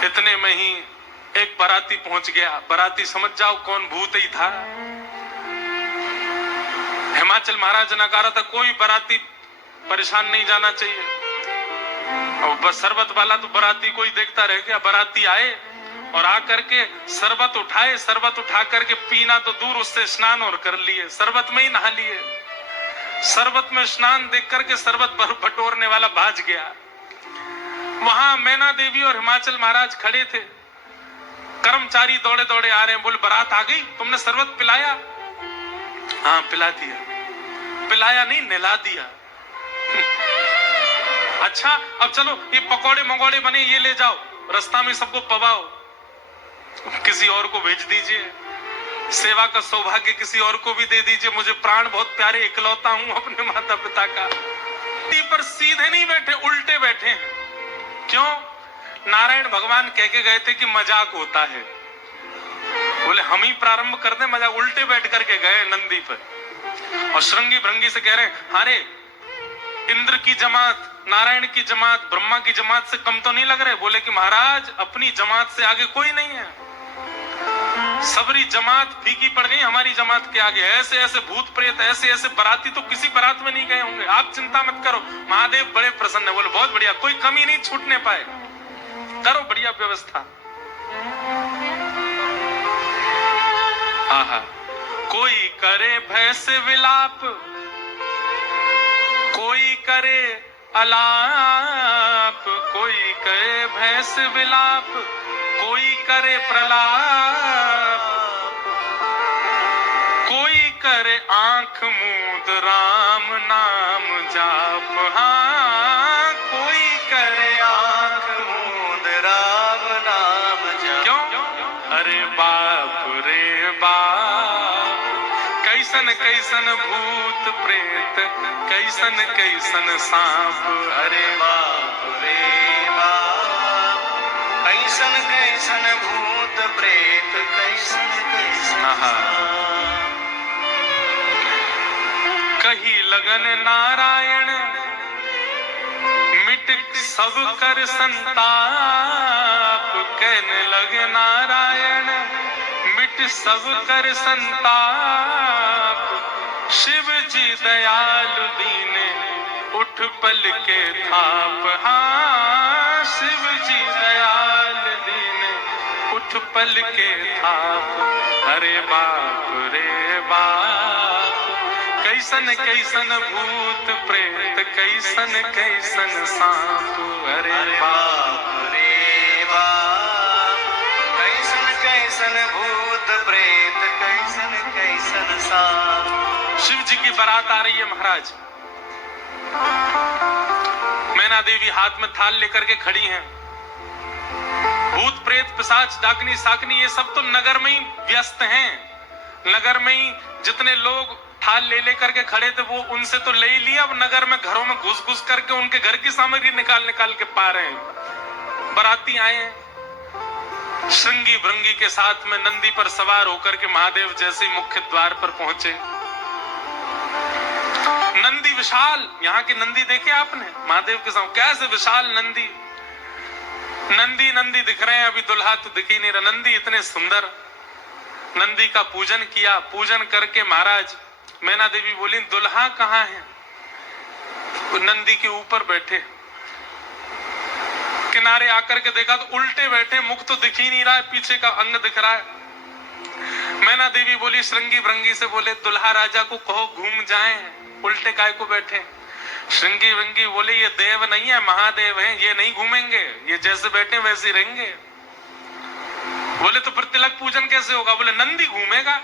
इतने में ही एक बाराती पहुंच गया। बाराती समझ जाओ कौन भूत ही था। हिमाचल महाराज ने कहा था कोई बाराती परेशान नहीं जाना चाहिए, और बस शरबत वाला तो बाराती को ही देखता रह गया। बाराती आए और आकर के शरबत उठाए, शरबत उठा करके पीना तो दूर, उससे स्नान और कर लिए, शरबत में ही नहा लिए। शरबत में स्नान देख करके शरबत बटोरने वाला भाज गया। वहां मैना देवी और हिमाचल महाराज खड़े थे। कर्मचारी दौड़े दौड़े आ रहे हैं, बोले बारात आ गई, तुमने शरबत पिलाया? हाँ पिला दिया। पिलाया नहीं, नहला दिया। अच्छा अब चलो ये पकौड़े मंगौड़े बने ये ले जाओ, रास्ता में सबको पवाओ, किसी और को भेज दीजिए, सेवा का सौभाग्य किसी और को भी दे दीजिए, मुझे प्राण बहुत प्यारे, इकलौता हूं अपने माता पिता का। पर सीधे नहीं बैठे, उल्टे बैठे हैं। क्यों? नारायण भगवान कह के गए थे कि मजाक होता है, बोले हम ही प्रारंभ कर दें मजाक। उल्टे बैठ करके गए नंदी पर और श्रृंगी भृंगी से कह रहे हैं अरे इंद्र की जमात, नारायण की जमात, ब्रह्मा की जमात से कम तो नहीं लग रहे? बोले कि महाराज अपनी जमात से आगे कोई नहीं है, सबरी जमात फीकी पड़ गई हमारी जमात के आगे। ऐसे ऐसे भूत प्रेत, ऐसे ऐसे बाराती तो किसी बारात में नहीं गए होंगे, आप चिंता मत करो, महादेव बड़े प्रसन्न है। बोले बहुत बढ़िया, कोई कमी नहीं छूटने पाए, करो बढ़िया व्यवस्था। आहा, कोई करे भय से विलाप, कोई करे अलाप, कोई करे भय से विलाप, कोई करे प्रलाप, कोई करे आंख मूंद राम नाम जाप। हाँ कोई करे आंख मूंद राम नाम जाप। क्यों? अरे बाप रे बाप, कैसन कैसन भूत प्रेत, कैसन कैसन सांप। अरे बाप रे बाप, कैसन कैसन भूत प्रेत, कैसन कैसन सांप। कही लगन नारायण मिट सब कर संताप, कहने लगे नारायण मिट सब कर संताप। शिव जी दयालु दीने उठ पल के थाप। हाँ शिव जी दयालु दीने उठ पल के थाप। अरे बाप रे बाप, कैसन कैसन भूत प्रेत, कैसन कैसन सांप। अरे बाप रे बाप, कैसन कैसन भूत प्रेत, कैसन कैसन सांप। शिव जी की बारात आ रही है महाराज। मैना देवी हाथ में थाल लेकर के खड़ी हैं। भूत प्रेत पिशाच डाकनी साकनी ये सब तो नगर में ही व्यस्त हैं। नगर में ही जितने लोग थाल ले लेकर के खड़े थे वो उनसे तो ले ही लिया, अब नगर में घरों में घुस घुस करके उनके घर की सामग्री निकाल निकाल के पा रहे हैं। बाराती आए हैं श्रृंगी भृंगी के साथ में, नंदी पर सवार होकर के महादेव जैसे मुख्य द्वार पर पहुंचे। नंदी विशाल, यहाँ के नंदी देखे आपने महादेव के सामने, कैसे विशाल नंदी, नंदी नंदी दिख रहे हैं, अभी दुल्हा तो दिख ही नहीं रहा, नंदी इतने सुंदर। नंदी का पूजन किया, पूजन करके महाराज मैना देवी बोली दुल्हा कहाँ है? नंदी के ऊपर बैठे, किनारे आकर के देखा तो उल्टे बैठे, मुख तो दिख ही नहीं रहा है, पीछे का अंग दिख रहा है। मैना देवी बोली श्रृंगी भृंगी से, बोले दुल्हा राजा को कहो घूम जाएं, उल्टे काय को बैठे। श्रृंगी भृंगी बोले ये देव नहीं है, महादेव हैं, ये नहीं घूमेंगे, ये जैसे बैठे वैसे ही रहेंगे। बोले तो फिर तिलक पूजन कैसे होगा? बोले नंदी घूमेगा।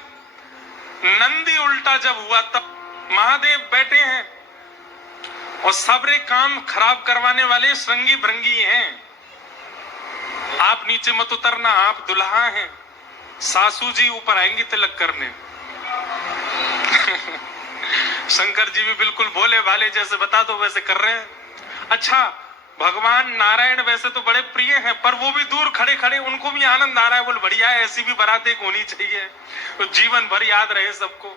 नंदी उल्टा जब हुआ तब महादेव बैठे हैं और सबरे काम खराब करवाने वाले श्रृंगी भृंगी हैं। आप नीचे मत उतरना, आप दुल्हा हैं, सासू जी ऊपर आएंगी तिलक करने। शंकर जी भी बिल्कुल भोले भाले जैसे बता दो वैसे कर रहे हैं। अच्छा, भगवान नारायण वैसे तो बड़े प्रिय हैं, पर वो भी दूर खड़े खड़े उनको भी आनंद आ रहा है, बोले बढ़िया है, ऐसी भी बारात एक होनी चाहिए तो जीवन भर याद रहे सबको।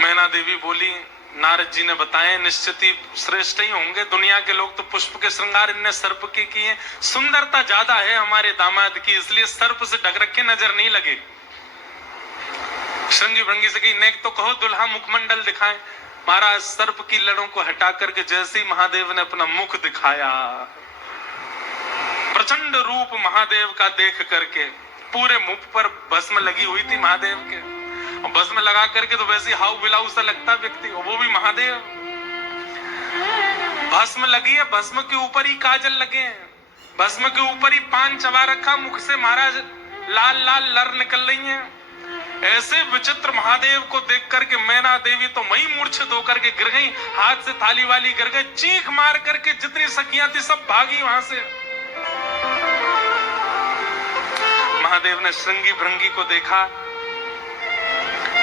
मैना देवी बोली नारद जी ने बताए निश्चित ही श्रेष्ठ ही होंगे, दुनिया के लोग तो पुष्प के श्रृंगार इनने सर्प के किए, सुंदरता ज्यादा है हमारे दामाद की, इसलिए सर्प से ढक रखे नजर नहीं लगे। श्रृंगी भृंगी से कही नेक तो कहो दुल्हा मुखमंडल दिखाए। महाराज सर्प की लड़ों को हटा करके जैसे ही महादेव ने अपना मुख दिखाया, प्रचंड रूप महादेव का देख करके पूरे मुख पर भस्म लगी हुई थी महादेव के, और भस्म लगा करके तो वैसे हाउ बिलाऊ सा लगता व्यक्ति, वो भी महादेव। भस्म लगी है, भस्म के ऊपर ही काजल लगे हैं, भस्म के ऊपर ही पान चबा रखा, मुख से महाराज लाल लाल लर निकल रही हैं। ऐसे विचित्र महादेव को देख करके मैना देवी तो वही मूर्छित होकर के गिर गई, हाथ से थाली वाली गिर गई, चीख मार करके जितनी सखियां थी सब भागी वहां से। महादेव ने श्रृंगी भृंगी को देखा,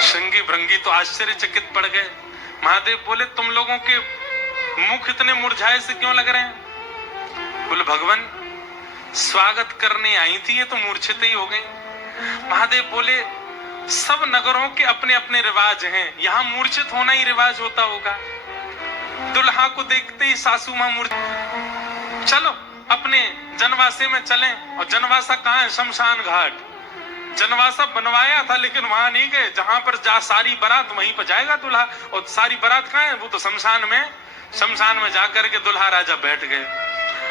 श्रृंगी भृंगी तो आश्चर्यचकित पड़ गए। महादेव बोले तुम लोगों के मुख इतने मुरझाए से क्यों लग रहे हैं? बोले भगवान स्वागत करने आई थी, ये तो मूर्छित ही हो गई। महादेव बोले सब नगरों के अपने अपने रिवाज हैं, यहाँ मूर्छित होना ही रिवाज होता होगा। दुल्हा को देखते ही सासू मां मूर्छित, चलो अपने जनवासे में चलें। और जनवासा कहाँ है? शमशान घाट। जनवासा बनवाया था लेकिन वहां नहीं गए, जहां पर जा सारी बारात वहीं पर जाएगा दुल्हा, और सारी बारात कहाँ है? वो तो शमशान में। शमशान में जाकर के दुल्हा राजा बैठ गए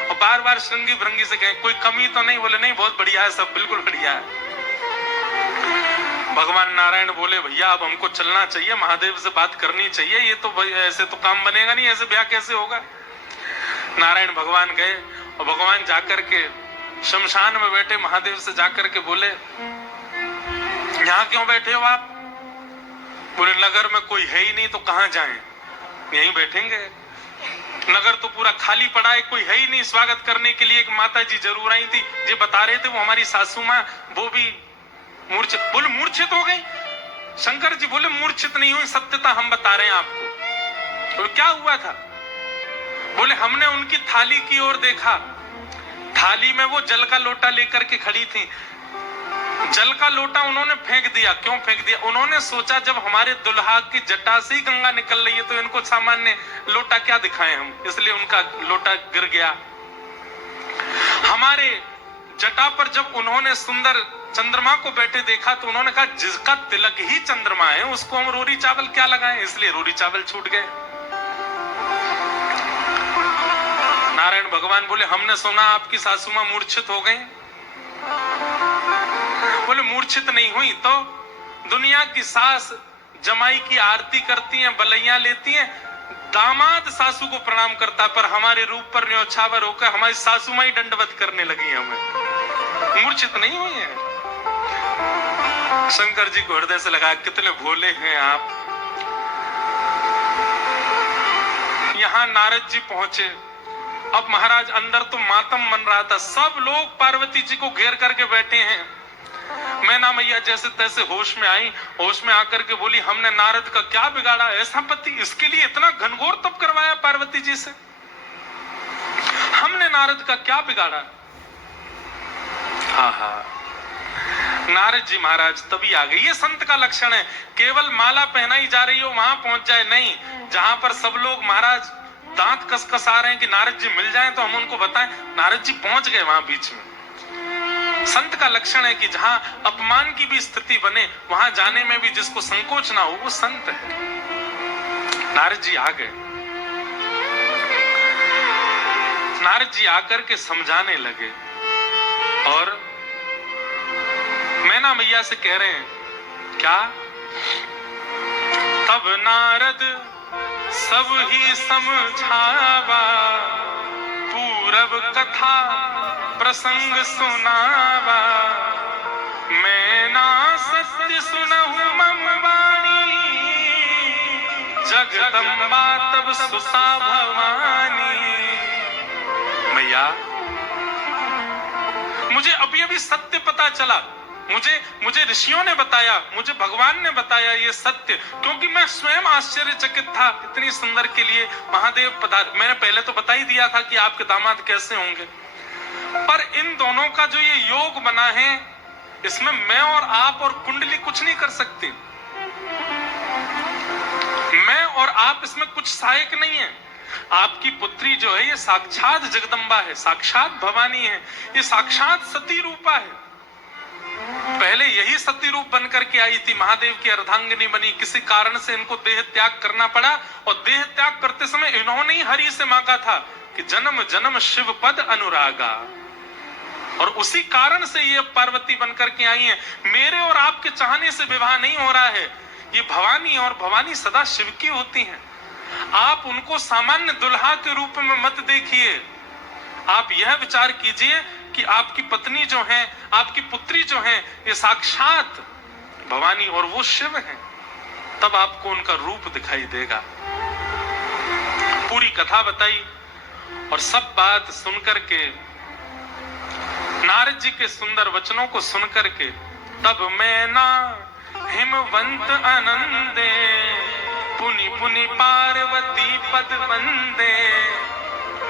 और बार बार श्रृंगी भृंगी से कहे कोई कमी तो नहीं? बोले नहीं, बहुत बढ़िया है, सब बिल्कुल बढ़िया है। भगवान नारायण बोले भैया अब हमको चलना चाहिए, महादेव से बात करनी चाहिए, ये तो ऐसे तो काम बनेगा नहीं, ऐसे ब्याह कैसे होगा। नारायण भगवान गए और भगवान जाकर के शमशान में बैठे महादेव से जाकर के बोले यहाँ क्यों बैठे हो आप? बोले नगर में कोई है ही नहीं तो कहां जाएं, यहीं बैठेंगे। नगर तो पूरा खाली पड़ा है, कोई है ही नहीं स्वागत करने के लिए। एक माता जी जरूर आई थी, ये बता रहे थे वो हमारी सासू माँ, वो भी मूर्छित। बोले मूर्छित हो गई? शंकर जी बोले मूर्छित नहीं हुई, सत्यता हम बता रहे हैं आपको। तो क्या हुआ था? बोले हमने उनकी थाली की ओर देखा, थाली में वो जल का लोटा लेकर के खड़ी थी, जल का लोटा उन्होंने फेंक दिया। क्यों फेंक दिया? उन्होंने सोचा जब हमारे दुल्हा की जटा से ही गंगा निकल रही है तो इनको सामान्य लोटा क्या दिखाएं हम, इसलिए उनका लोटा गिर गया। हमारे जटा पर जब उन्होंने सुंदर चंद्रमा को बैठे देखा तो उन्होंने कहा जिसका तिलक ही चंद्रमा है उसको हम रोरी चावल क्या लगाएं, इसलिए रोरी चावल छूट गए। नारायण भगवान बोले हमने सुना आपकी सासू मां मूर्छित हो गई। बोले मूर्छित नहीं हुई तो दुनिया की सास जमाई की आरती करती हैं, बलैया लेती हैं, दामाद सासू को प्रणाम करता, पर हमारे रूप पर न्योछावर होकर हमारी सासू मां ही दंडवत करने लगी हमें, मूर्छित नहीं हुई है। शंकर जी को हृदय से लगा कितने भोले हैं आप। यहां नारद जी पहुंचे। अब महाराज अंदर तो मातम मन रहा था, सब लोग पार्वती जी को घेर करके बैठे हैं। मैना मैया जैसे तैसे होश में आई, होश में आकर के बोली हमने नारद का क्या बिगाड़ा, ऐसा पति, इसके लिए इतना घनघोर तप करवाया पार्वती जी से, हमने नारद का क्या बिगाड़ा। हाँ हाँ, नारद जी महाराज तभी आ गए। ये संत का लक्षण है, केवल माला पहनाई जा रही हो वहां पहुंच जाए नहीं, जहां पर सब लोग महाराज दांत कसकस आ रहे हैं कि नारद जी मिल जाएं तो हम उनको बताएं, नारद जी पहुंच गए वहां बीच में। संत का लक्षण है कि जहां अपमान की भी स्थिति बने वहां जाने में भी जिसको संकोच ना हो वो संत है। नारद जी आ गए। नारद जी आकर के समझाने लगे और मैना मैया से कह रहे हैं क्या? तब नारद सब ही समझावा, पूरब कथा प्रसंग सुनावा, मैना सत्य सुनहु मम वाणी, जगदम्बा तब सुसा भवानी। मैया मुझे अभी अभी सत्य पता चला, मुझे ऋषियों ने बताया, मुझे भगवान ने बताया ये सत्य, क्योंकि मैं स्वयं आश्चर्यचकित था। इतनी सुंदर के लिए महादेव पधारे। मैंने पहले तो बता ही दिया था कि आपके दामाद कैसे होंगे, पर इन दोनों का जो ये योग बना है इसमें मैं और आप और कुंडली कुछ नहीं कर सकती। मैं और आप इसमें कुछ सहायक नहीं है। आपकी पुत्री जो है ये साक्षात जगदम्बा है, साक्षात भवानी है, ये साक्षात सती रूपा है। पहले यही सती रूप बनकर के आई थी, महादेव की अर्धांगिनी बनी। किसी कारण से इनको देह त्याग करना पड़ा और देह त्याग करते समय इन्होंने ही हरि से मांगा था कि जन्म जन्म शिव पद अनुरागा, और उसी कारण से ये पार्वती बनकर के आई है। मेरे और आपके चाहने से विवाह नहीं हो रहा है, ये भवानी और भवानी सदा शिव की होती हैं। आप उनको सामान्य दुल्हा के रूप में मत देखिए, आप यह विचार कीजिए कि आपकी पत्नी जो है, आपकी पुत्री जो है, ये साक्षात भवानी और वो शिव हैं। तब आपको उनका रूप दिखाई देगा। पूरी कथा बताई और सब बात सुनकर के, नारद जी के सुंदर वचनों को सुनकर के, तब मैना हिमवंत आनंदे, पुनि पुनि पार्वती पद वंदे।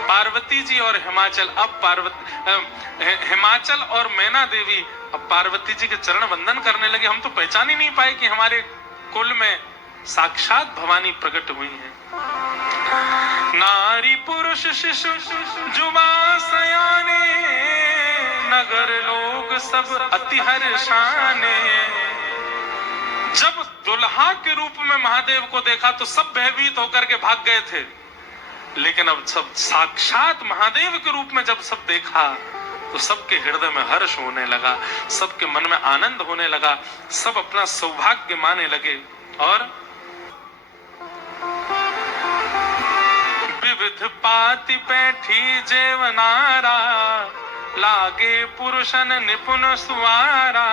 पार्वती जी और हिमाचल, अब हिमाचल और मैना देवी अब पार्वती जी के चरण वंदन करने लगे। हम तो पहचान ही नहीं पाए कि हमारे कुल में साक्षात भवानी प्रकट हुई है। नारी पुरुष शिशु जुबा सयाने, नगर लोग सब अति हर्षाने। जब दुल्हा के रूप में महादेव को देखा तो सब भयभीत होकर के भाग गए थे, लेकिन अब सब साक्षात महादेव के रूप में जब सब देखा तो सबके हृदय में हर्ष होने लगा, सबके मन में आनंद होने लगा, सब अपना सौभाग्य माने लगे। और विविध पाति बैठी जेवनारा, लागे पुरुषन निपुण सुवारा,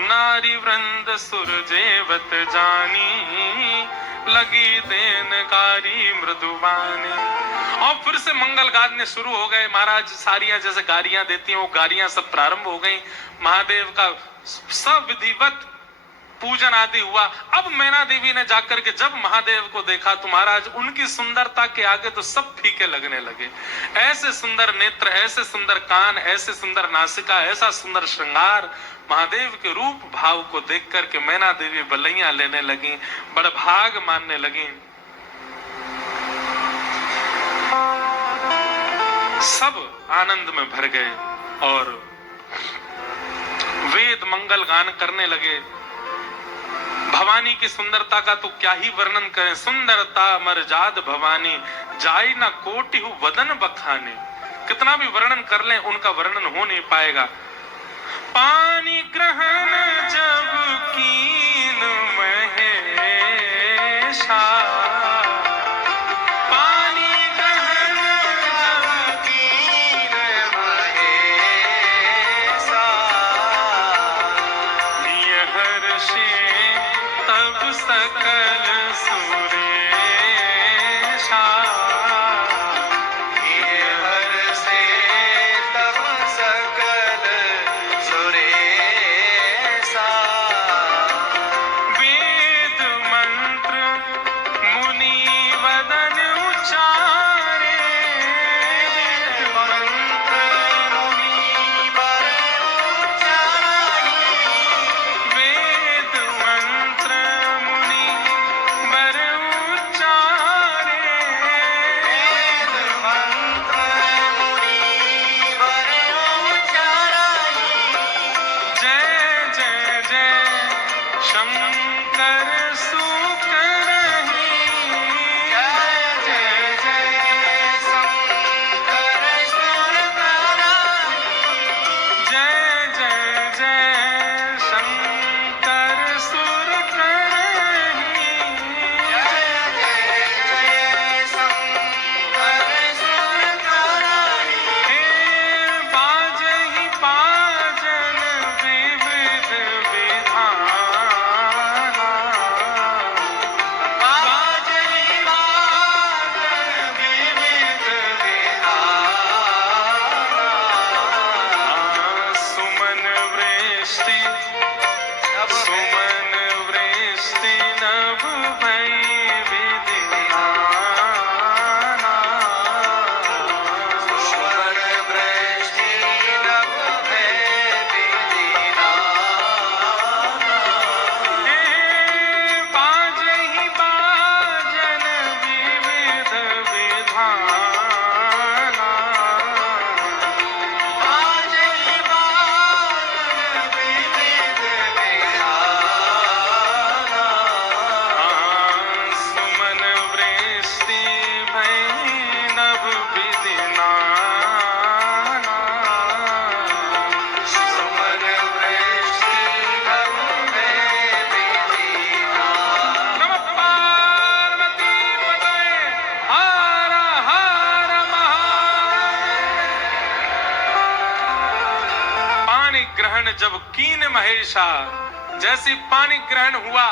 नारी वृंद सुर जेवत जानी, लगी देनकारी मृदुबानी। और फिर से मंगल गाने शुरू हो गए। महाराज सारियां जैसे गारियां देती हैं वो गारियां सब प्रारंभ हो गई। महादेव का सविधिवत पूजन आदि हुआ। अब मैना देवी ने जाकर के जब महादेव को देखा तो महाराज उनकी सुंदरता के आगे तो सब फीके लगने लगे। ऐसे सुंदर नेत्र, ऐसे सुंदर कान, ऐसे सुंदर नासिका, ऐसा सुंदर श्रृंगार, महादेव के रूप भाव को देख करके मैना देवी बलैया लेने लगी, बड़भाग मानने लगी। सब आनंद में भर गए और वेद मंगल गान करने लगे। भवानी की सुंदरता का तो क्या ही वर्णन करें। सुंदरता मरजाद भवानी, जाय ना कोटि वदन बखाने। कितना भी वर्णन कर लें उनका वर्णन हो नहीं पाएगा। पानी ग्रहण जब कीन महेशा, पानी ग्रहण जब कीन महेशा, हर्षे तब सकल सुरेशा, हर्षे तब सकल सुरेशा। ने जब कीन महेशा, जैसी पानी ग्रहण हुआ,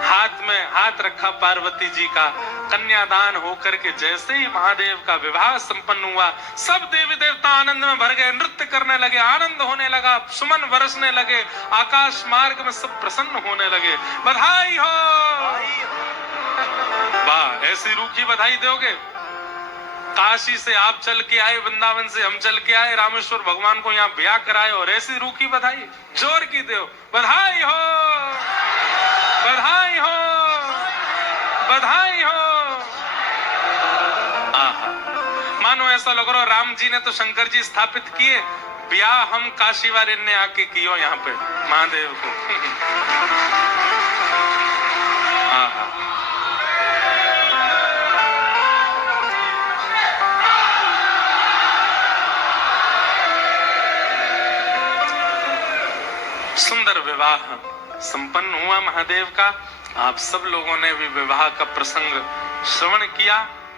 हाथ में हाथ रखा पार्वती जी का, कन्यादान होकर के जैसे ही महादेव का विवाह संपन्न हुआ, सब देवी देवता आनंद में भर गए, नृत्य करने लगे, आनंद होने लगा, सुमन बरसने लगे, आकाश मार्ग में सब प्रसन्न होने लगे। बधाई हो। वाह, ऐसी रूखी बधाई दोगे? काशी से आप चल के आए, वृंदावन से हम चल के आए, रामेश्वर भगवान को यहाँ ब्याह कराए, और ऐसी रूखी बधाई जोर की दो। बधाई हो, बधाई हो, बधाई हो। आहा, मानो ऐसा लग रहा राम जी ने तो शंकर जी स्थापित किए, ब्याह हम काशी वाले ने आके कियो यहाँ पे महादेव को। आहा, सुंदर विवाह संपन्न हुआ महादेव का। आप सब लोगों ने भी विवाह का प्रसंग श्रवण किया।